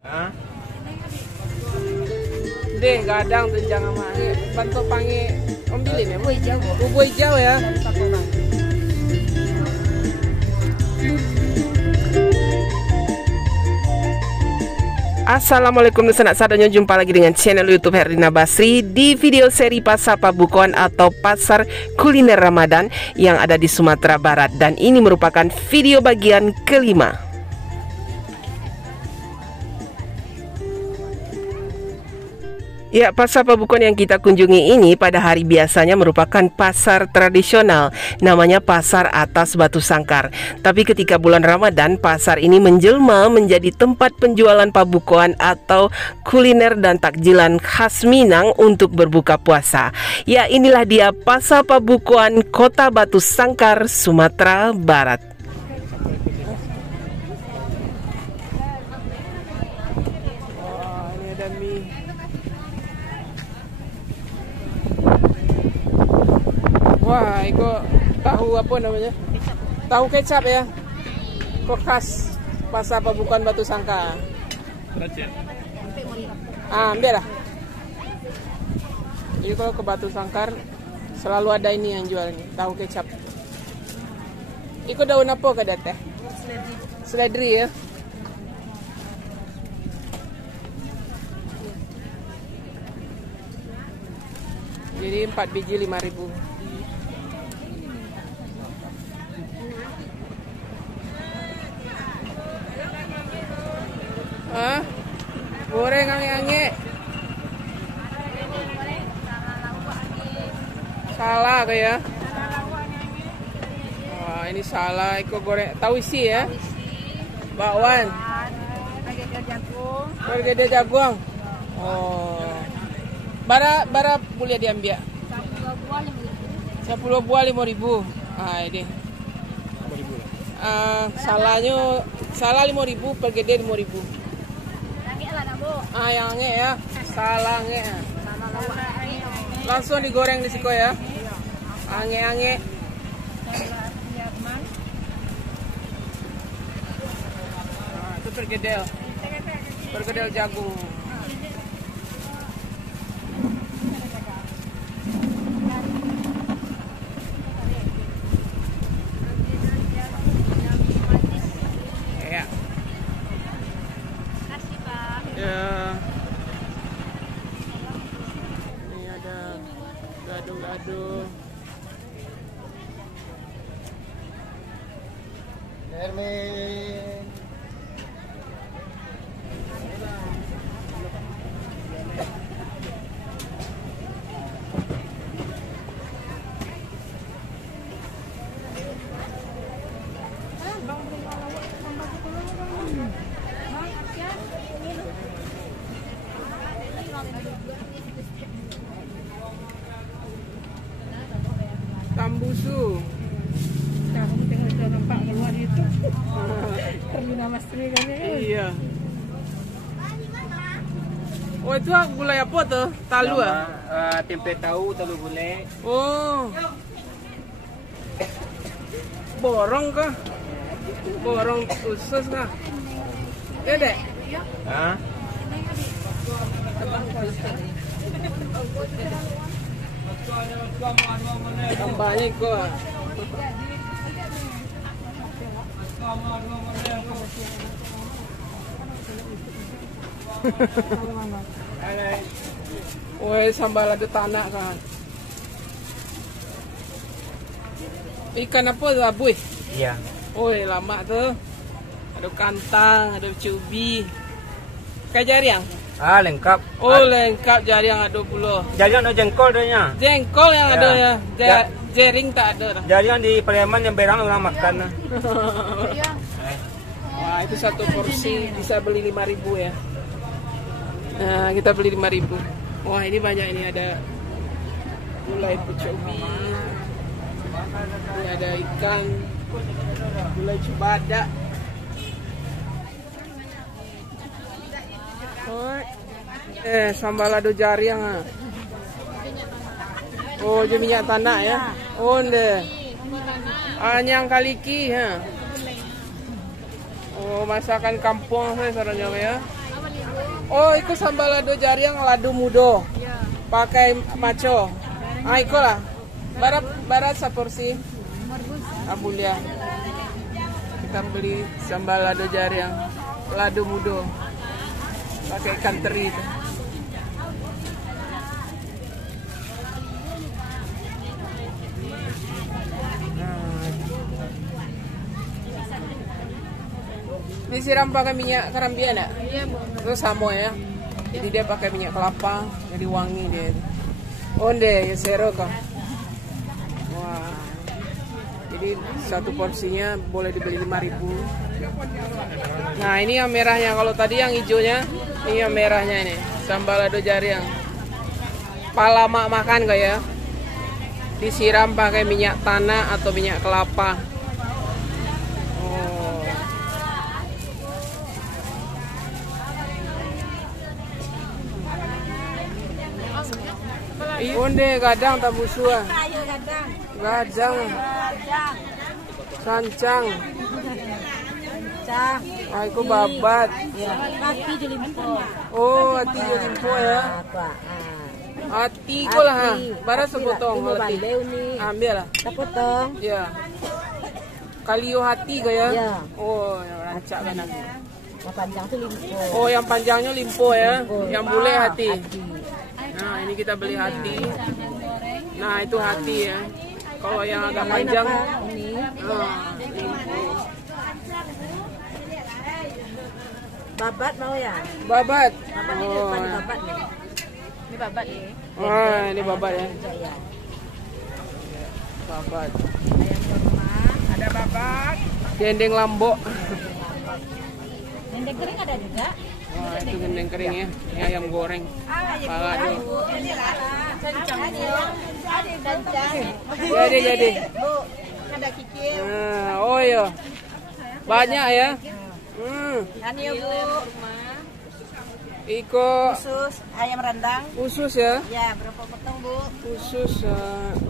Hah? Deh, gadang tunjang sama bantu pangi ombilin ya. Bubuk hijau. Bubuk hijau ya. Assalamualaikum sanak sadanya, jumpa lagi dengan channel YouTube Herdina Basri di video seri Pasar Pabukuan atau Pasar Kuliner Ramadan yang ada di Sumatera Barat, dan ini merupakan video bagian kelima. Ya, pasar Pabukuan yang kita kunjungi ini pada hari biasanya merupakan pasar tradisional, namanya Pasar Atas Batu Sangkar. Tapi ketika bulan Ramadan, pasar ini menjelma menjadi tempat penjualan pabukuan atau kuliner dan takjilan khas Minang untuk berbuka puasa. Ya, inilah dia Pasar Pabukuan Kota Batu Sangkar, Sumatera Barat. Wah, ini ada mie. Wah, itu tahu apa namanya? Tahu kecap ya. Kok khas Pasar Pabukuan Batu Sangkar. Ambil lah. Jadi kalau ke Batu Sangkar selalu ada ini yang jual nih, tahu kecap. Iko daun apa ke teh? Seledri ya. Jadi 4 biji 5.000. Hah? Goreng ange-ange. Salah kayak. Wah, ini salah. Iko goreng tahu isi ya. Bakwan. Bergede jagung. Oh. Bara boleh diambil. 10 buah 5.000. Ah, ini. Salah 5.000, pergede 5.000. Yang ange ya. Salah ange. Langsung digoreng di siko ya. Ange-ange. Nah, itu pergedel. Pergedel jagung. Ya. Ini ada gado-gado. Hermin. Tambusu. Kamu tengok itu nampak keluar itu. Herdina Basri kan ya. Iya. Oh, itu gulai apa tuh? Talu ah? Tempe tahu, tahu gulai. Oh. Borong kah? Borong usus kah? Ya deh. Hah? Tambahnya kok. Woi, sambal ada tanah kan. Ikan apa tuh, Abuy? Iya. Woi, lama tuh. Ada kantang, ada cubi. Kayak jariang? Lengkap. Oh, lengkap jariang ada puluh. Jadian ada jengkol doanya. Jengkol yang Ya. ada ya. Ya. Jering tak ada. Jadian di Pariaman yang berang orang makan. Wah, itu satu porsi bisa beli 5.000 ya. Nah, kita beli 5.000. Wah, ini banyak, ini ada gulai pucobi. Ini ada ikan, gulai cubada. Oh, sambal lado jariang. Oh, je minyak tanah ya. Oh, deh. Anyang kaliki ha. Oh, masakan kampung saya sarannya ya. Oh, itu sambal lado jariang lado mudo. Ya. Pakai maco. Ah, iko lah. Barat seporsi. Abulia. Kita beli sambal lado jariang lado mudo. Pakai ikan teri itu. Disiram pakai minyak karambian ya? Iya, Bu. Terus samo ya. Jadi dia pakai minyak kelapa, jadi wangi dia. Onde ya sero kok. Wah. Jadi satu porsinya boleh dibeli 5.000. Nah, ini yang merahnya. Kalau tadi yang hijaunya, ini yang merahnya ini. Sambal lado jariang. Pala mak makan kok ya. Disiram pakai minyak tanah atau minyak kelapa. Onde gadang tak busua. Gadang. Sancang. Ah, itu babat. Hati di limpo. Oh, hati di limpo ya. Hati ko lah ha. Bara sepotong hati. Ambil lah. Sepotong. Ya. Kalio hati kaya? Ya. Oh, rancak kan. Yang panjang tuh limpo. Oh, yang panjangnya limpo ya. Yang bule hati. Hati. Nah, ini kita beli hati. Nah, itu hati ya. Kalau yang agak panjang, Ini. limpo. Babat mau ya? Babat. Babat ini Oh. depan babat nih. Ini babat nih. Wah, ini babat ya. Ya. Babat. Ada babat. Dendeng lombok. Dendeng kering ada juga. Wah, itu dendeng kering ya. Ini ayam goreng. Balado. Jadi. Bu, ada kikil. Nah, oh iya. Banyak ya. Ini ya, Bu. Iko Usus, ayam rendang. usus ya. Ya, berapa potong, Bu?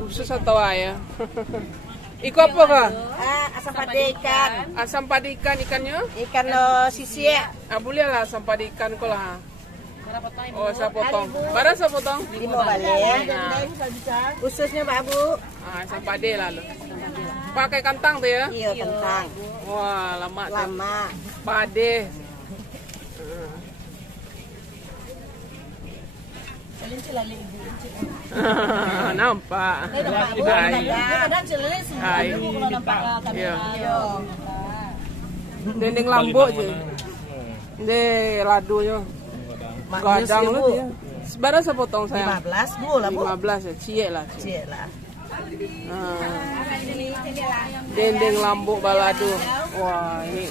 Usus atau ayam. Iko apa kak? Asam pade ikan. Asam padi ikannya? Ikan sisi ya. Ah, boleh lah asam padi ikan ko lah. Oh, saya potong. Bara saya potong. 5 balik. Ususnya Pak Bu. Ah, asam padi lalu. Pakai kentang tuh ya? Iya, kentang. Wah, lama tuh. Lama. Pade. Nampak. Hai. Iya. Dendeng lombok je. De ladonya. Gadang lu ya. Sebarang sepotong saya. 15 Bu lah Bu. 15 ya, cie lah. Cik lah. Dendeng lombok balado. Wah, ini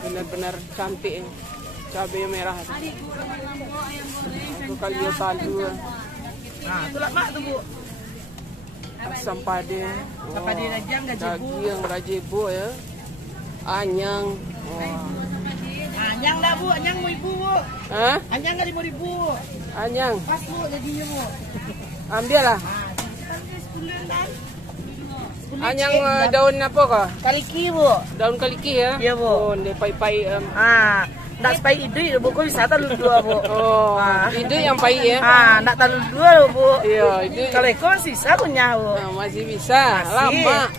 benar-benar cantik ini. Cabai merah. Itu kalio taldu. Nah, itu lemak tuh Bu. Asam pade. Asam pade rajang, gazebo. Daging gazebo ya. Anyang. Anyang dah Bu, anyang mau Ibu Bu. Hah? Anyang kali mau Ibu. Anyang. Pas Bu jadinya Bu. Ambil lah. Anyang daun apa kah? Kaliki Bu. Daun kaliki ya? Iya, Bu. Oh, ini pai-pai. Nak spai ide Bu, kok bisa terlalu dua Bu. Oh, itu yang pai ya? Nak terlalu dua loh Bu. Iya, itu. Kalau ekor sisa punya Bu. Nah, masih bisa, lama.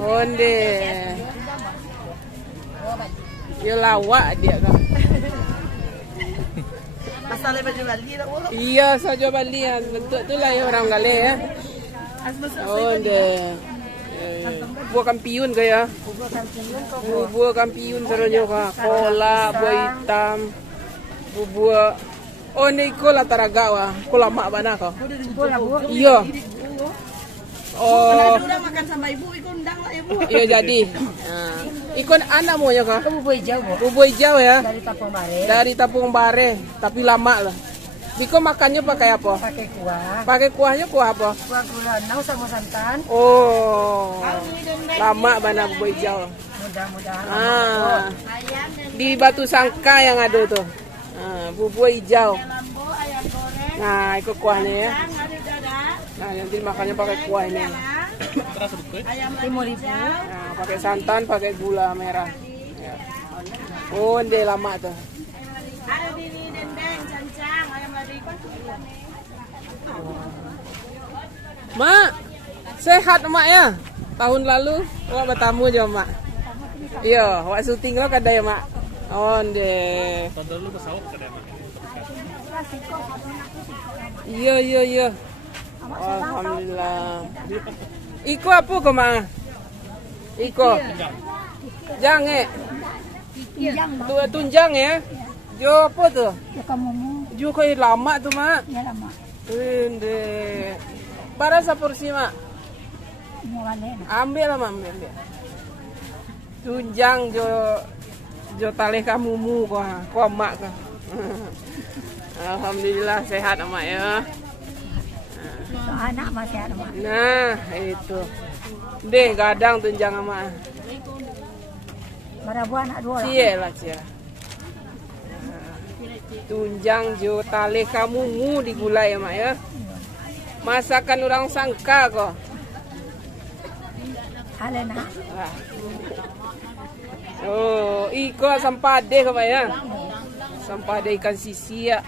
Onde. Ya lawak dia kan. Masalah baju bali lah Bu. Iya, saja Bali ya. Bentuk itulah ya orang Gale ya. Onde. Buah kampiun kaya. Buah kampiun seronyo ka. Kola, buah hitam. Buah. Oh, ini ko la taraga wa. Ko lama bana ka. Iya. Oh. Udah makan sama Ibu, ikut undang lah Ibu. Iya jadi. Nah, ikon anak mo ya ka? Bubuk hijau Bu. Bubuk hijau ya. Dari Tapung Bare. Dari Tapung Bare, tapi lama lah. Biko makannya pakai apa? Pakai kuah. Pakai kuahnya kuah apa? Kuah gula nau sama santan. Oh. Lama bana bubuk hijau. Mudah-mudahan. Di Batu Sangka yang ada tuh. Bubuk hijau. Nah, itu kuahnya ya. Nah, nanti makannya pakai kuah ini. 5.000. Nah, pakai santan, pakai gula merah. Ya. Oh, ini lama tuh. Ada ini dendeng, cancang, ayam lari. Mak, sehat mak ya? Tahun lalu wak bertamu aja mak. Iya, wak syuting lo kada ya mak. Onde. Tahun lalu pesawat kada mak. Iya. Alhamdulillah. Iko apa kau mak? Iko. Jange. Tunjang ya. Jo apa tuh? Jo kayak lama tuh mak. Ya lama. Inde. Berapa porsi mak? Ambil lah mak, ambil. Tunjang jo taleh kamu mu kau mak kau. Alhamdulillah sehat mak ya. Anak masih ada mak. Nah itu. Deh gadang tunjang mak. Berapa anak dua lah. Cie lah cie. Tunjang jo taleh kamu mu digulai ya mak ya. Masakan orang sangka kok. Halena. Oh, iko sampade kok ya. Sampade ikan sisi ya.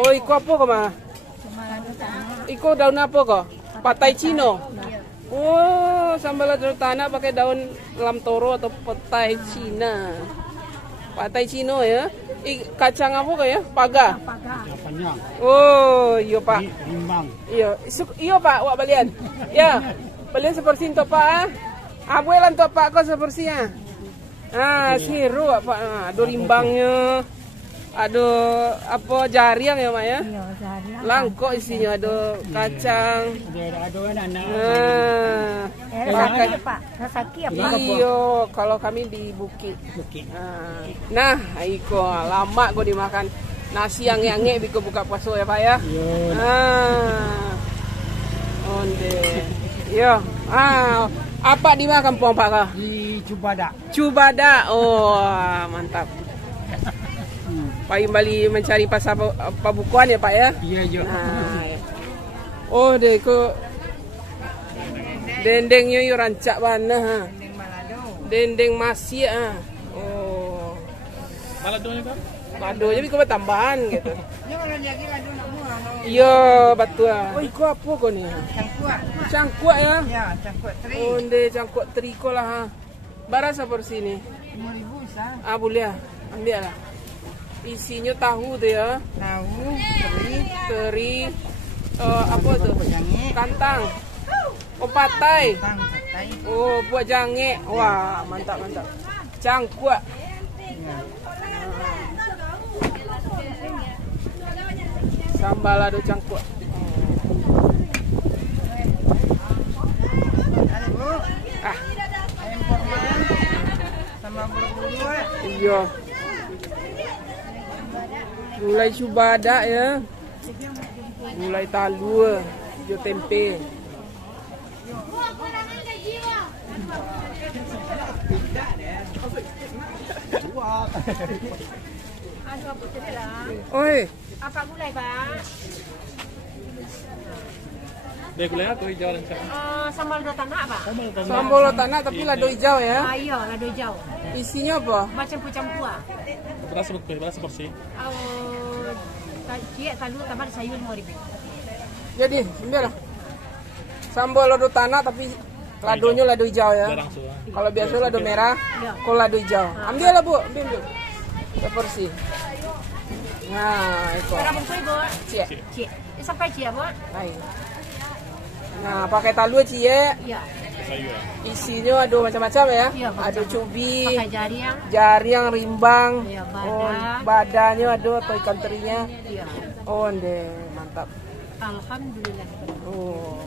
Oh, iko apa kok mah? Iko daun apa kok? Patai Cino. Oh, sambal daun tanah pakai daun lam toro atau patai Cina. Patai Cino ya. Kacang apa kok ya? Paga. Oh, iya Pak. Iya Pak, wak balian. Ya, balian seperti itu Pak. Abuelan tuh Pak kok sepertinya. Ah, seru Pak. Ada rimbangnya. Ada apa jariang ya Mak ya? Iya, jariang. Langkok isinya ada kacang. Ada anak. Pakai Pak. Rasaki apa? iyo, kalau kami di Bukit. Nah, iko lama gue dimakan nasi yang nge biko buka puasa ya Pak ya. Onde. Yo. Apa dimakan Pong Pak? Di Cubada. Cubada. Oh, mantap. Pak Bali mencari pasar pabukuan ya Pak ya? Iya, Jo. Nah, oh, deh kok dendengnya yo rancak mana? Dendeng masih ah. Oh. Maladonya Pak? Madonya biko tambahan gitu. Iya, betul. Oh, iko apa kok nih? Cangkuak ya? Ya, cangkuk teri. Onde cangkuak teriko lah ha. Berapa porsi ini? 5.000 sah. Ah, boleh. Ambil lah. Isinya tahu tuh ya. Tahu, Teri apa tuh? jange, Kantang. Oh, patai. patai. Oh, buat jange. Wah, mantap. Cangkuak. Sambal ado cangkuak. Ada Bu, Ah, ayam kurma sama bulu-bulu. iya. Gulai Cubada ya. Gulai talu, jo tempe. Oi, Apa gulai, Pak? Deh gulanya tuh hijau dan Sambal dua tanah, Pak. sambal tanah tapi lado hijau ya. Iya, lado hijau. Isinya apa? Macam campur. berapa porsi? Cie, talu tambah sayur 5.000. Jadi, ambil lah. Sambal lado tanah tapi ladonya lado hijau ya. Jarang suah. Kalau biasa lado merah, kalau lado hijau. Ambil lah Bu, ambil. Seperti. Nah, itu. Berapa bungkus, Bu? Cie. Cie. Sampai cie, Bu? Ayo. Nah, pakai talu cie. Iya. Sayur. Isinya ada macam-macam ya. Iya, Ada cubi, Pakai jariang. jariang, rimbang. Iya, Oh, badak. badannya ada atau ikan terinya. Iya. Oh, deh, mantap. Alhamdulillah. Oh.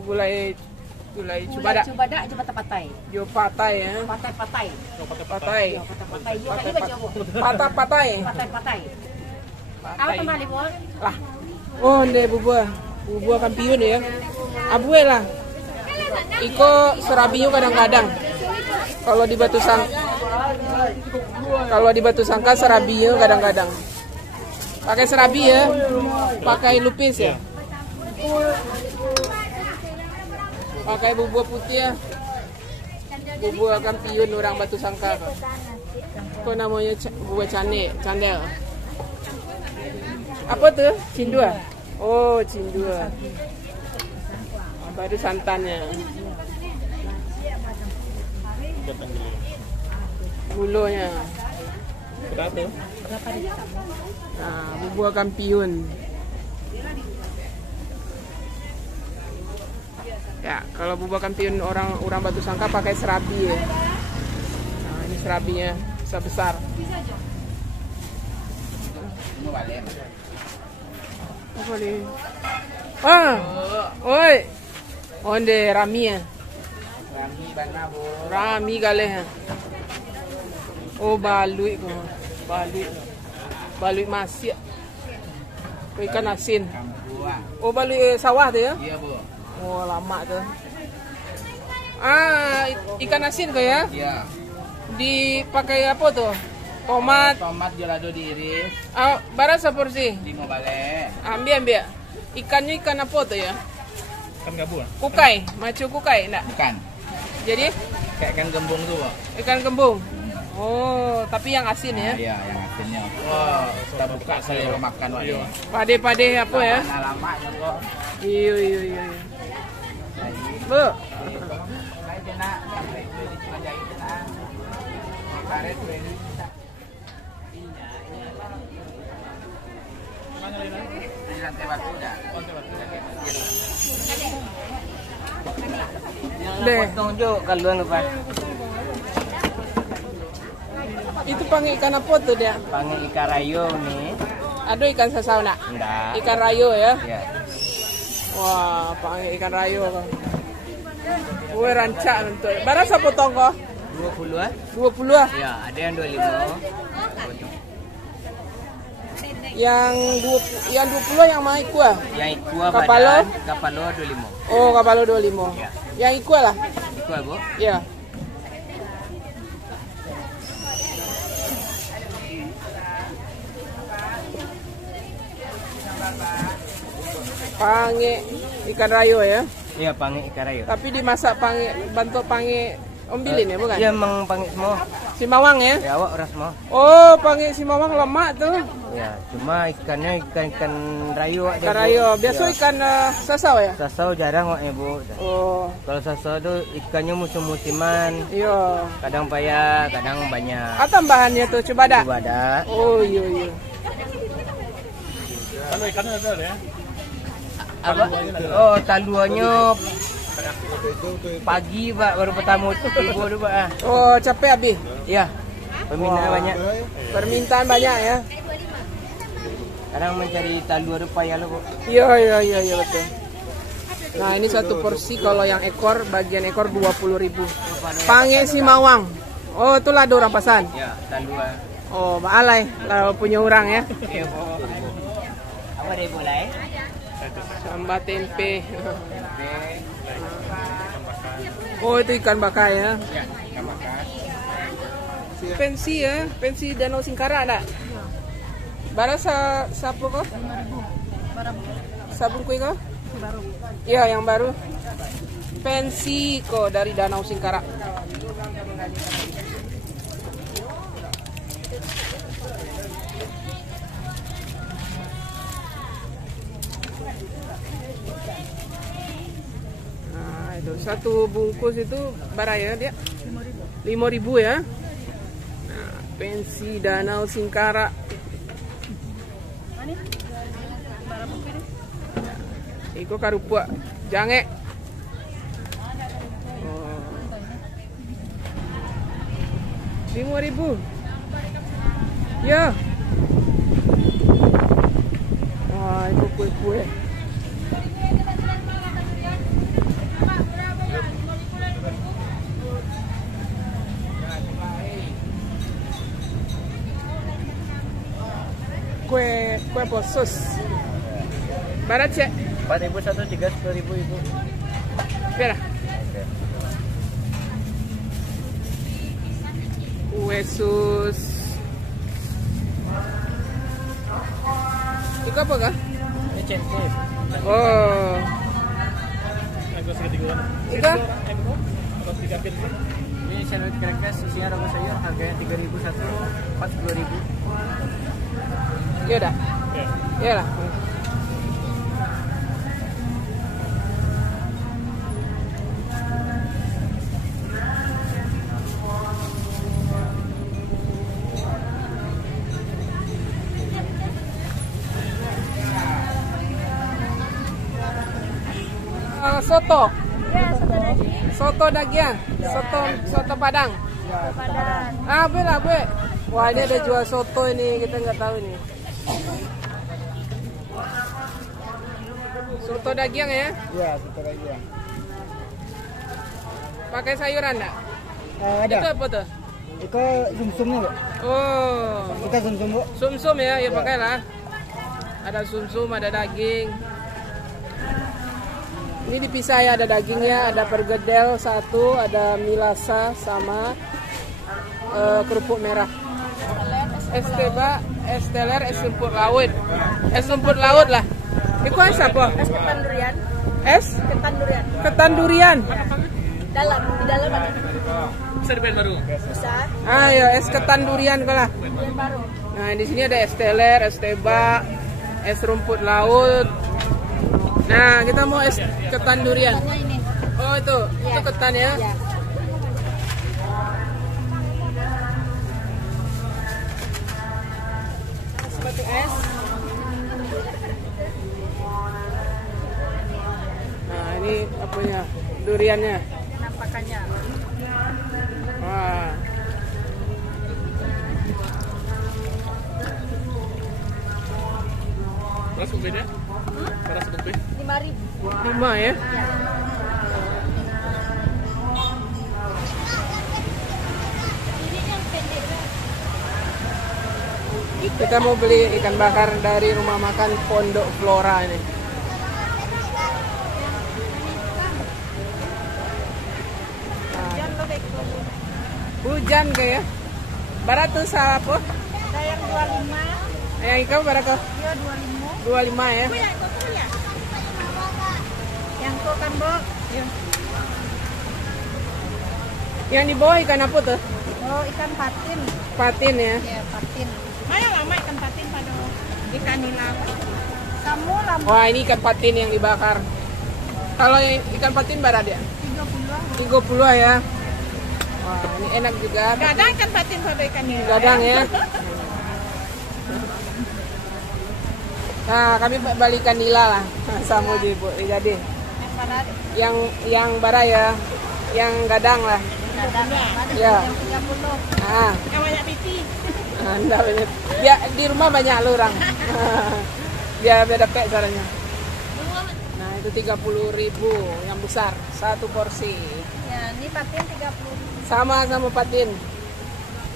Gulai Cubada. Cubada coba patai. Jo patai ya. Patai. Patai. Patai. Yo kali baca, Bu. Patai. Patai. Apa kembali, Bu? Lah. Oh, deh bubua kampiun ya. Abue lah. Iko serabinya kadang-kadang. Kalau di Batu Sangka serabinya kadang-kadang. Pakai serabi ya. Pakai lupis ya. Pakai bubua putih ya. Bubua kampiun orang Batu Sangka. Itu namanya buah candel. Apa tuh? Cindua. Oh, cindua. Baru santannya. Gulonya. Berapa? Nah, bubur kampiun. Ya, kalau bubur kampiun orang Batu Sangkar pakai serabi ya. Nah, ini serabinya besar. Apa nih? Oi. Onde rami ya? Rami kali ya. Oh, balui kok. Balui masih. Ikan asin. Oh, balui sawah tuh ya? Iya, Bu. Oh, lama tuh. Ikan asin kok ya? Iya. Dipakai apa tuh? Tomat. Tomat jelado diiris. Berapa seporsi? 5 bale. Ambil. Ikannya ikan apa tuh ya? Kan gabung. Kukai, macu kukai enggak? Bukan. Jadi Kayak ikan gembung tuh, Bu. ikan kembung. Oh, tapi yang asin ya? Iya, yang asinnya. Wah, kita buka selera makan, Pak. Iya. Pade-pade apa ya? Lama kok. Iya. Bu, Kayak dena sampai di Cimajahi dena. Karet ready. Di lantai batu dah. deh. Tunjuk kalau lupa. Itu panggil ikan apa tuh dia? Panggil ikan rayo nih. Aduh, ikan sasau nak? Enggak. Ikan rayo ya? Iya. Wah, panggil ikan rayo kan. Kue rancak untuk. Berapa sepotong kok? 20 ah? 20 ah? Ya, ada yang 25. Yang 20 yang mau iku ah? Yang iku Kapalo? Kapalo 25. Oh, kapalo 25. Ya. Yang iku lah? Iku, Bu. Ya. Pange ikan rayo ya? Iya, panggil ikan rayo. Tapi dimasak bentuk pange ombilin ya, bukan? Iya, emang panggil semua. Simawang ya? Ya, awak orang semua. Oh, pange simawang lemak tuh. Ya, cuma ikannya ikan rayo. Ikan rayo. Biasa ikan sasau ya? Sasau jarang kok, Bu. Oh, Kalau sasau tuh ikannya musim-musiman. iya. Kadang payah, kadang banyak. Tambahannya tuh coba dah. Coba ada. Oh, iya. Kalau ikannya ada ya? Apa? Oh, taluannya pagi, Pak, baru pertama ibu dulu, Pak. Oh, capek habis. Iya. Peminatnya banyak. Permintaan banyak ya? Kadang mencari talu ada payah loh, Bu. Iya, betul. Nah, ini satu porsi kalau yang ekor, bagian ekor 20.000. Pange simawang. Oh, itulah ada orang pasan. Ya, taluan. Oh, alay kalau punya orang ya. Iya, Bu. Apa dia boleh? Sambal tempe. Oh, itu ikan bakar ya. Ya, ikan bakar. Pensi ya, pensi Danau Singkara ada. Barasa sapu kok? Sabun kue kok? Baru. Iya, yang baru. Pensi kok dari Danau Singkara. Nah, itu satu bungkus itu berapa ya dia? 5.000 ya. Nah, pensi Danau Singkara. Iko karupua jange. Oh. 5.000. Ya. Wah, itu kue-kue. Kue posus. Barat cek. 4.000 satu, 3, 10.000 Ibu. Espera. Kue sus. Itu apa kah? Ini cengkeh. Oh. Agak segitiga. Itu? Atau 3 pin. Ini Ini sandwich crackers isinya rambut sayur, harganya 3.000 satu, 4 10.000. Iya dah. Ya. Iya lah. Soto. Ya, soto daging. Soto daging. Soto Padang. Padang. Ah, bela, Bu. Wah, ini ada jual soto ini, kita nggak tahu nih. Soto daging ya? Iya, soto daging. Pakai sayuran enggak? Ada. Itu apa tuh? Itu sumsumnya, Bu. Oh, Kita sumsum, Bu. sumsum ya, ya pakailah. Ada sumsum, ada daging. Ini dipisah ya, ada dagingnya, ada pergedel satu, ada milasa sama kerupuk merah. Es teba, es teler, es rumput laut. Es rumput laut lah. Itu apa? Es ketan durian. Es Ketan durian. ketan durian. Di dalam ada Bisa dipain baru. besar. Ayo, es ketan durian kalah. Durian baru. Nah, di sini ada es teler, es teba, es rumput laut. Nah, kita mau es ketan durian. Ketannya ini. Oh, itu ketan ya. Ya. Seperti es. Nah, ini apanya? Duriannya. Penampakannya. Wah. Beras beda? Beras beda? 5.000. 5 ya. Kita mau beli ikan bakar dari rumah makan Pondok Flora ini. Jangan lobek. Hujan kayak. Barat tuh apa? Ada yang 25. Yang ikan barat kok? Iya 25. 25 ya. Ya, itu ya. Yang itu kan, Bu. Yang di bawah ikan apa tuh? Oh, ikan patin. Patin ya. Ya, patin. Mana lama ikan patin pada ikan nila. Kamu lama Wah, ini ikan patin yang dibakar. Kalau yang ikan patin barat ya? 30. 30 ya. Wah, ini enak juga. Gadang ikan patin pada ikan nila. Gadang ya. Nah, kami balikan nila lah. Sama di Bu jadi. Yang padat. Yang bara ya. Yang gadang lah. Gadang. Ya. Yang 30. Ah, Yang banyak pipi. Anda banyak. Ya, di rumah banyak lurang. Dia beda kayak caranya. Nah, itu 30.000 yang besar, satu porsi. Ya, ini patin 30. Sama patin.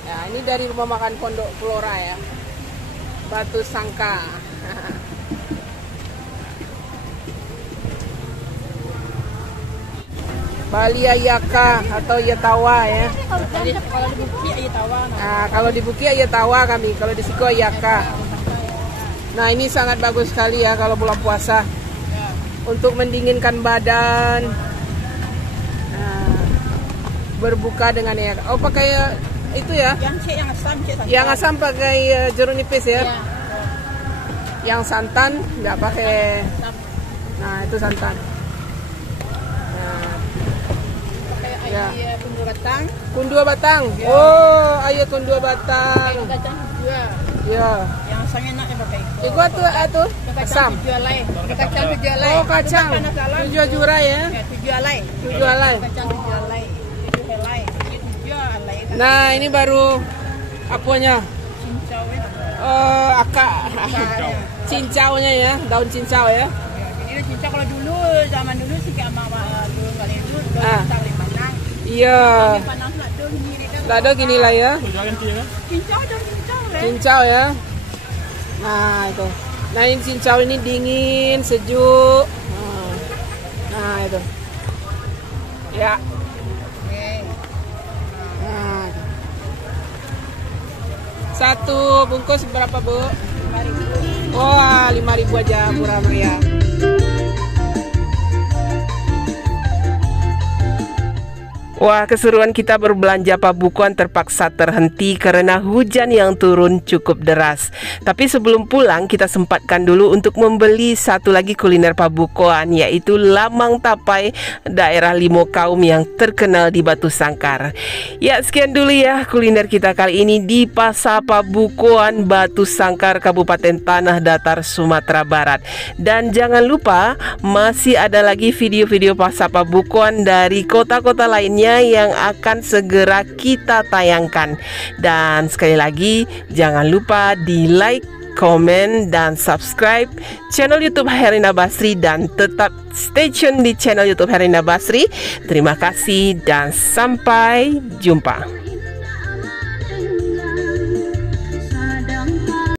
Ya, ini dari rumah makan Pondok Flora ya. Batu Sangka. Bali Ayaka atau Yatawa ya. Kalau di Bukit aja tawa. Nah, kalau di Bukit Ayatawa kami, kalau di Siko Ayaka. Nah, ini sangat bagus sekali ya kalau bulan puasa. Untuk mendinginkan badan. Nah, berbuka dengan ya. Oh, pakai itu ya. Yang asam, Yang asam pakai jeruk nipis ya. Yang santan nggak pakai. Nah, itu santan. Nah, pakai ya. bumbu batang. Kundua batang. Oh, ayo kundua batang. Kacang juga. Ya. Yang asam enak ya pakai. Itu tuh asam. Tujuh alai. Kacang tujuh alai. Oh, kacang. Tujuh jurai ya. Ya, tujuh alai. Tujuh alai. Kacang tujuh alai. Tujuh alai. Tujuh alai. Nah, ini baru apanya? Cincau ya. Akak. Cincaunya ya, daun cincau ya. Ini cincau kalau dulu zaman dulu sih kayak mama dulu kali itu Ah. tarik panang. Iya. Panang nak tuh gini kan. Lado gini lah ya. Jangan ya. Cincau dong cincau lah. Cincau ya. Nah, itu. Nah, ini cincau ini dingin, sejuk. Nah, itu. Ya. Oke. Nah. Satu bungkus berapa, Bu? 5.000. Wah, 5.000 aja, murah meriah. Wah, keseruan kita berbelanja Pabukuan terpaksa terhenti karena hujan yang turun cukup deras. Tapi sebelum pulang kita sempatkan dulu untuk membeli satu lagi kuliner Pabukuan, yaitu lamang tapai daerah Limo Kaum yang terkenal di Batu Sangkar. Ya, sekian dulu ya kuliner kita kali ini di Pasar Pabukuan Batu Sangkar, Kabupaten Tanah Datar, Sumatera Barat. Dan jangan lupa masih ada lagi video-video Pasar Pabukuan dari kota-kota lainnya yang akan segera kita tayangkan. Dan sekali lagi jangan lupa di like, komen, dan subscribe channel YouTube Herina Basri, dan tetap stay tune di channel YouTube Herina Basri. Terima kasih dan sampai jumpa.